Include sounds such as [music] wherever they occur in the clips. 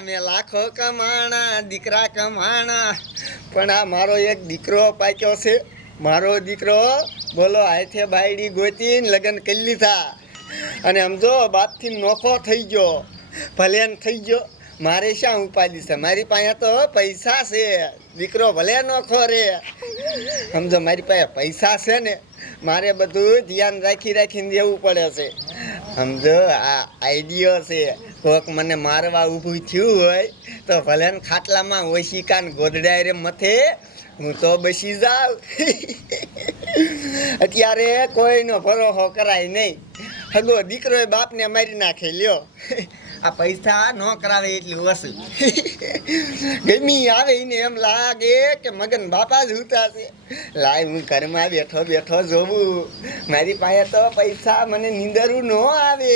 મેં લાખો કમાણા, દીકરા કમાણા. પણ આ મારો એક દીકરો પાક્યો છે. મારો દીકરો બોલો, હાથે બાયડી ગોતીને લગ્ન કરી લીધા. અને સમજો બાપથી નોખો થઈ ગયો ભલે થઈ ગયો. મારે શા ઉપાધિ છે? મારી પાસે તો પૈસા છે. દીકરો ભલે નોખો રે સમજો મારી પાસે પૈસા છે ને, મારે બધું ધ્યાન રાખી રાખીને દેવું પડે છે. સમજો આ આઈડિયો છે. કોક મને મારવા ઊભું થયું હોય, તો ભલે ખાટલામાં ઓશિકા ને ગોદડાય રે મથે, હું તો બસી જાઉં. [laughs] અત્યારે કોઈનો ભરોસો કરાય નહીં. હગો દીકરો બાપને મારી નાખે, લ્યો. [laughs] આ પૈસા ન કરાવે એટલું વસુ. [laughs] ગમી આવે એને એમ લાગે કે મગન બાપા જ ઉતા છે. લાય, હું ઘરમાં બેઠો બેઠો જોવું. મારી પાસે તો પૈસા, મને નીંદરું ન આવે.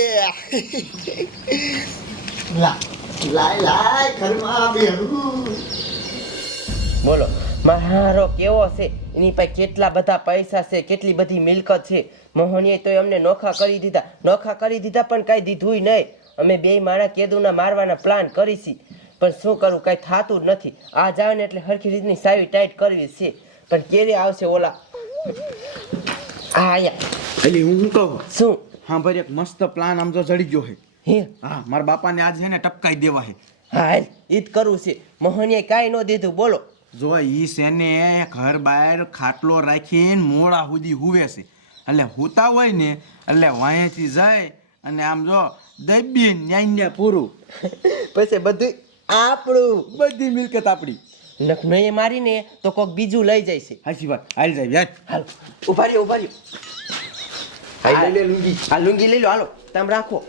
બોલો મારો કેવો છે? એની પાસે કેટલા બધા પૈસા છે કેટલી બધી મિલકત છે? મોહનીએ તો અમને નોખા કરી દીધા. નોખા કરી દીધા પણ કાંઈ દીધુંય નહીં. અમે બે માણા કેદુના મારવાના પ્લાન કરીશી. પણ શું કરું કાંઈ થતું જ નથી. આ જાવે ને એટલે હરખી રીતની સાવી ટાઈટ કરવી છે. પણ ક્યારે આવશે ઓલા? હા આયા એટલે હું શું કહું? શું? હા ભાઈ એક મસ્ત પ્લાન આમ તો ચડી ગયો છે. હે? હા મારા બાપાને આજ છે ને ટપકાઈ દેવા છે હા હાલ ઈ જ કરવું છે. મોહનીએ કાંઈ ન દીધું બોલો. જો ઈ સેને ઘર બહાર ખાટલો રાખીને મોડા સુધી હુવે છે. એટલે હુતા હોય ને એટલે વાંયેથી જાય અને આમ જો દબી ન્યાય પૂરું. [laughs] પછી બધું આપણું. બધી મિલકત આપણી. લખનૌએ મારીને તો કોક બીજું લઈ જાય છે. હાચી વાત. હાલ જાય યાર હાલ ઊભા રહ્યો ઊભા રહ્યો. લઈ લે લુંગી. આ લુંગી લઈ લો હાલો તમે રાખો.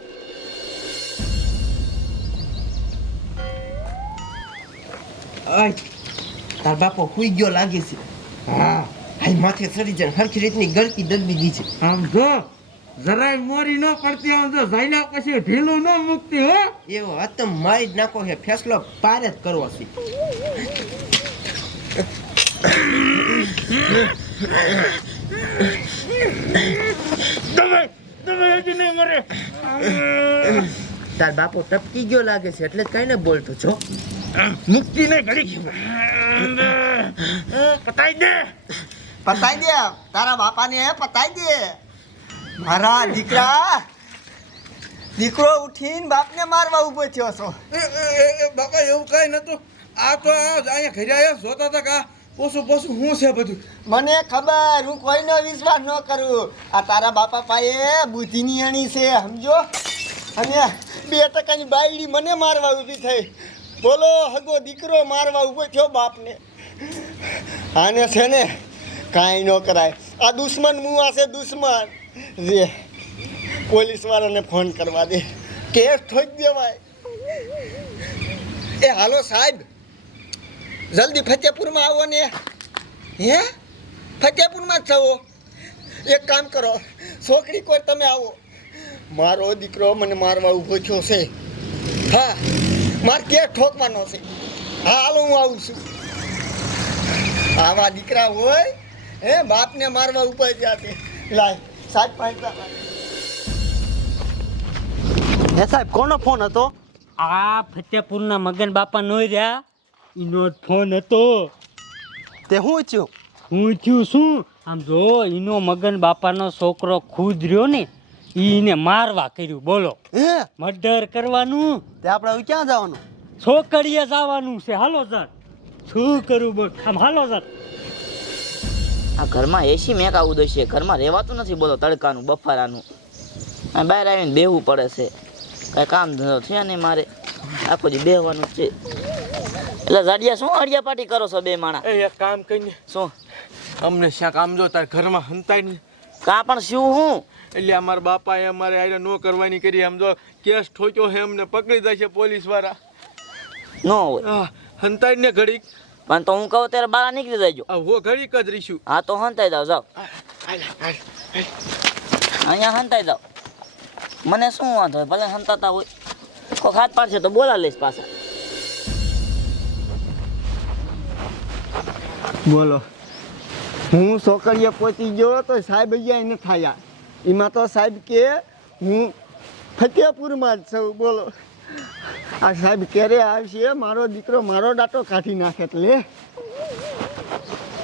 આય તાર બાપો હુઈ ગયો લાગે છે. હા હાય માથે ચડી જાય. હરખી રીતની ગળકી દબી ગઈ છે. આમ જો જરાય મોરી ન પડતી આમ જો જાયલા પછી ઢીલું ન મૂકતી હો. એવો હતમ મારી જ નાખો છે ફેસલો પાર જ કરવો છે. તાર બાપો ટપકી ગયો લાગે છે એટલે જ કઈ ને બોલતો છો મુક્તિ ને ઘડી પતાઈ દે. પતાઈ દે. તારા બાપાને પતાઈ દે. મારા દીકરા દીકરો ઉઠીને બાપને મારવા ઊભો થયો છો. બાપા એવું કઈ નતું આ તો અહીંયા ઘરે આવ્યા જોતા હતા કા પોસું પોસું શું છે બધું. મને ખબર હું કોઈનો વિશ્વાસ ન કરું. આ તારા બાપા પાસે બુદ્ધિની અણી છે સમજો? અને બે ટકાની બાયડી મને મારવા ઊભી થઈ. બોલો, હગો દીકરો મારવા ઊભો થયો બાપને. આને છે ને કાંઈ ન કરાય. આ દુશ્મન મુવા છે દુશ્મન. જે પોલીસ વાળાને ફોન કરવા દે. કેસ ઠોકી દેવાય. એ હાલો સાહેબ, જલ્દી ફતેપુરમાં આવો ને. હે? ફતેપુરમાં જ છો એક કામ કરો, છોકરી કોઈ તમે આવો. મારો દીકરો મને મારવા ઊભો થયો છે. હા. મારે કે ઠોકવાનો છે. હા હાલો હું આવું છું. આવા દીકરા હોય હે બાપને મારવા ઉપર જાતે છે. લાય સાહેબ પાંચ હે સાહેબ કોનો ફોન હતો? આ ફતેપુરના મગન બાપા નો રહ્યા. એનો જ ફોન હતો. તે હું થયું હું થયું શું? આમ જો એનો મગન બાપાનો છોકરો ખુદ રહ્યો ને ઈને મારવા કર્યું બોલો. હે? મર્ડર કરવાનું? તે આપણે ક્યાં જવાનું? છોકરીએ જવાનું છે. Hello sir. શું કરું બોલ? આમ હાલો સર. આ ઘરમાં એસી મેક આવું દોશે ઘરમાં રહેવાતું નથી બોલો તડકાનું બફારાનું. આ બહાર આવીને બેહવું પડે છે. કાંઈ કામ ધંધો છે નહીં મારે. આખો દી બેહવાનું છે. એટલે જાડિયા શું અડિયા પાટી કરો છો બે માણા? એ એક કામ કરીને શું? અમને શ્યાં કામ જો તાર ઘરમાં હંતાઈ નહીં. કાં પણ શું હું? એટલે અમારા બાપાએ અમારે આઈને ન કરવાની કરી. આમ જો કેસ ઠોક્યો છે અમને પકડી જાય છે પોલીસવાળા. ન હોય. હંતાઈ ને ઘડીક. પણ તો હું કહું ત્યારે બહાર નીકળી જજો આ હો ઘડીક જ રહીશું. હા તો હંતાઈ જાવ જાવ. અહીંયા હંતાઈ જાવ. મને શું વાંધો હોય ભલે હંતાતા હોય. કોઈ હાથ પાડશે તો બોલા લઈશ પાછા. બોલો. હું છોકરીએ પહોંચી ગયો તો સાહેબ અહીંયા એને થાયા એમાં તો સાહેબ કે હું ફતેપુરમાં જ છું બોલો. આ સાહેબ ક્યારે આવશે? મારો દીકરો મારો દાંતો કાઢી નાખે એટલે.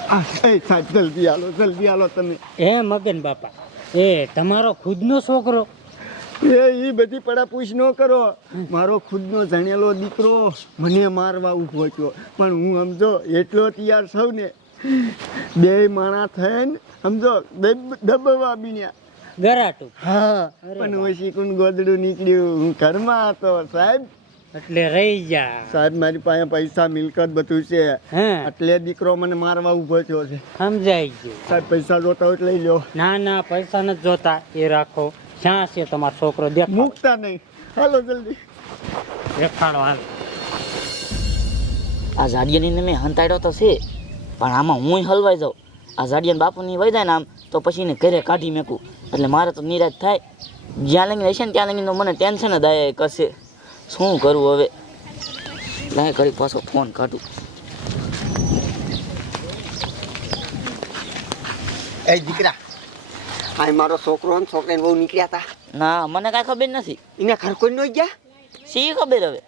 આ સાહેબ જલ્દી આલો જલ્દી આલો તમે. એ મગન બાપા એ તમારો ખુદનો છોકરો. એ એ બધી પડાપૂછ ન કરો. મારો ખુદનો જાણેલો દીકરો મને મારવા ઊભો થયો. પણ હું સમજો એટલો તૈયાર છું ને. બે માણા થઈને સમજો દબ- દબાવવા બીન્યા. ગરાટું. હા પણ ઓછી કુન ગોદડું નીકળ્યું. હું ઘરમાં હતો સાહેબ. એટલે રહી જા. સાહેબ મારી પાસે પૈસા મિલકત બધું છે. હે. એટલે દીકરો મને મારવા ઊભો થયો છે. સમજાય છે સાહેબ પૈસા જોતા હોય લઈ લો. ના ના પૈસા નથી જોતા. એ રાખો. ક્યાં છે તમારો છોકરો દેખ મૂકતા નહીં. હાલો જલ્દી. દેખાડો હાલ. આ ઝાડિયાની મેં હંતાડ્યો તો છે. પણ આમાં હું હલવાઈ જાઉં. આ ઝાડિયાન બાપુની વહી જાય ને આમ તો પછી એને ઘરે કાઢી મેકું. એટલે મારે તો નિરાશ થાય. જ્યાં લગીને હશે ને ત્યાં લગીને તો મને ટેન્શન જ આવે કરશે શું કરવું હવે? લાય કરી પાછો ફોન કાઢું. એ દીકરા આ મારો છોકરો ને છોકરાને બહુ નીકળ્યા હતા ના મને કાંઈ ખબર નથી. એને ઘર કોઈ ન ગયા? સી ખબર હવે?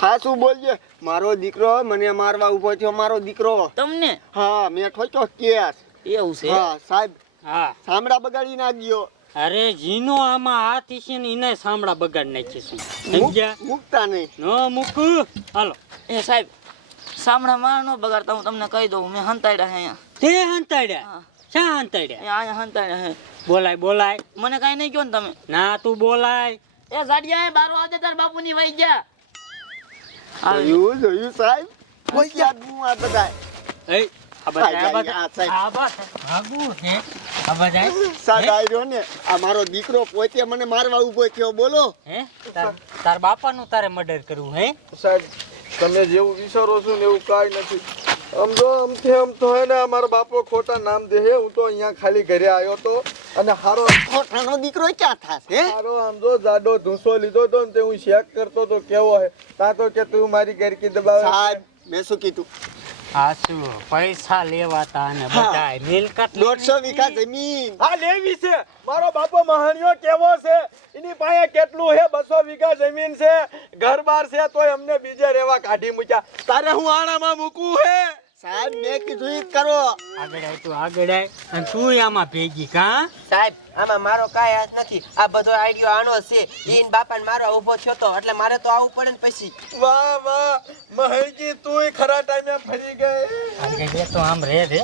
હા શું બોલજે? મારો દીકરો મને મારવા ઊભો થયો મારો દીકરો. તમને? હા મેં ઠોક્યો કેસ. એવું છે? હા સાહેબ હા. સામડા બગાડી નાખ્યો. અરે જીનો આમાં હાથ છે ને એને સાંભળા બગાડ નાખીશું સમજ્યા? મૂકતા નહીં. ન મૂકું? હાલો. એ સાહેબ સામડા નો બગાડતા હું તમને કહી દઉં મેં હંતાડ્યા હે અહીંયા. તે હંતાડ્યા હા. શા હંતાડ્યા એ અહીંયા હંતાડ્યા હે. બોલાય બોલાય. મને કાંઈ નહીં કહો ને તમે. ના તું બોલાય. એ ઝાડિયા એ બારો આજે તાર બાપુની વહી ગયા. આવી. જોયું જોયું સાહેબ? કોઈ યાદ હું આ બધા એ આ બધા આ આ બધા સાહેબ. આ બધા ભાગું છે. આ બધા સાહેબ આવ્યો ને આ મારો દીકરો પોતે મને મારવા ઊભો થયો બોલો. હે? તાર તાર બાપાનું તારે મર્ડર કરવું હે? સાહેબ તમે જેવું વિચારો છો ને એવું કાંઈ નથી. આમ જો આમથી આમ તો હે ને અમારા બાપો ખોટા નામ દે હે હું તો અહીંયા ખાલી ઘરે આવ્યો તો. અને હારો ખોટાનો દીકરો ક્યાં થાશે હે? હારો આમ જો જાડો ધૂસો લીધો તો ને તે હું શેક કરતો તો કેવો હે? તા તો કે તું મારી ગરકી દબાવે. સાહેબ મેં શું કીધું? આ શું પૈસા લેવાતા અને બધા મિલકત દોઢસો વીઘા જમીન. હા લેવી છે. મારો બાપો મહાણિયો કેવો છે? એની પાસે કેટલું છે? બસો વીઘા જમીન છે. ઘર બાર છે તોય અમને બીજે રેવા કાઢી મૂક્યા. તારે હું આણામાં મૂકું હે? સાહેબ મેં કીધું ઈ કરો. આગળ આય તું આગળ આય. અને તું આમાં ભેગી કા સાહેબ આમાં મારો કાંઈ હાથ નથી. આ બધો આઈડિયો આનો છે. ઈન બાપાને મારો ઊભો થયો તો એટલે મારે તો આવવું પડે ને પછી. વાહ વાહ મહેજી તુંય ખરા ટાઈમે ફરી ગઈ. આગળ જે તો આમ રે રે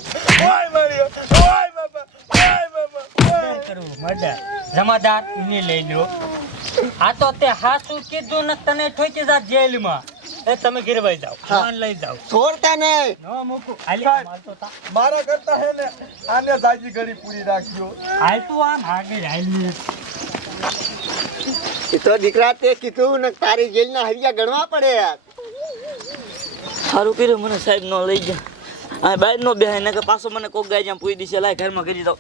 ઓય માર્યો ઓય બાપા ઓય બાપા ઓય. કરું? મડા જમાદાર એને લઈ લો આ તો તે હાસુ કીધું ને તને ઠોકી જા જેલમાં. એ તમે ભાઈ જાઓ. ફોન લઈ જાઓ. છોડતા નહીં. નો મૂકું. આલી મારતો તા. મારા કરતા હે ને આને સાજી ઘડી પૂરી રાખ્યો હાલ તું આમ આગળ હાલી એ તો દીકરા તે કીધું ને તારી જેલના હરિયા ગણવા પડે સારું કર્યું મને સાહેબ નો લઈ ગયા. આ બાર નો બેહાય ને કે પાછો મને કોક ગાય જ્યાં પૂરી દીશે લાય ઘરમાં કરી દઉં.